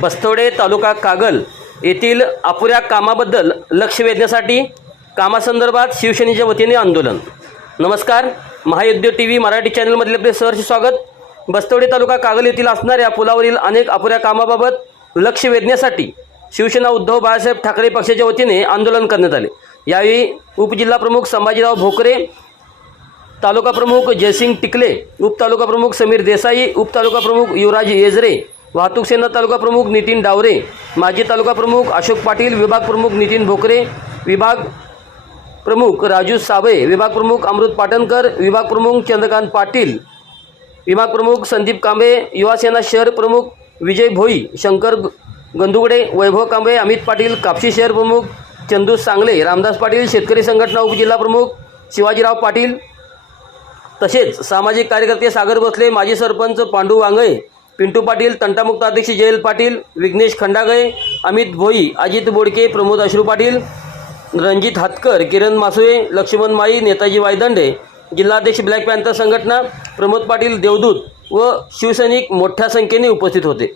बस्तवडे तालुका कागल येथील अपुऱ्या कामाबद्दल लक्ष वेधण्यासाठी कामासंदर्भात शिवसेनेच्या वतीने आंदोलन. नमस्कार महायुद्ध टी व्ही मराठी चॅनलमधले आपले सहर्ष स्वागत. बस्तवडे तालुका कागल येथील असणाऱ्या पुलावरील अनेक अपुऱ्या कामाबाबत लक्ष वेधण्यासाठी शिवसेना उद्धव बाळासाहेब ठाकरे पक्षाच्या वतीने आंदोलन करण्यात आले. यावेळी उपजिल्हा प्रमुख संभाजीराव भोकरे तालुका प्रमुख जयसिंग टिकले उपतालुका प्रमुख समीर देसाई उपतालुका प्रमुख युवराज येजरे वाहतूक सेना तालुका प्रमुख नितीन डावरे माजी तालुका प्रमुख अशोक पाटील विभाग प्रमुख नितीन भोकरे विभाग प्रमुख राजू साबळे विभाग प्रमुख अमृत पाटणकर विभाग प्रमुख चंद्रकांत पाटील विभाग प्रमुख संदीप कांबे युवासेना शहर प्रमुख विजय भोई शंकर गंदुगडे वैभव कांबे अमित पाटील कापशी शहर प्रमुख चंदू सांगले रामदास पाटील शेतकरी संघटना उपजिल्हा प्रमुख शिवाजीराव पाटील तसेच सामाजिक कार्यकर्ते सागर बसले माजी सरपंच पांडू वांगळे पिंटू पाटील तंटामुक्त अध्यक्ष जयल पाटील विघ्नेश खंडागळे अमित भोई अजित बोडके प्रमोद अश्रू पाटील रणजित हातकर किरण मासुळे लक्ष्मण माई नेताजी वायदंडे जिल्हाध्यक्ष ब्लॅक पॅन्थर संघटना प्रमोद पाटील देवदूत व शिवसैनिक मोठ्या संख्येने उपस्थित होते.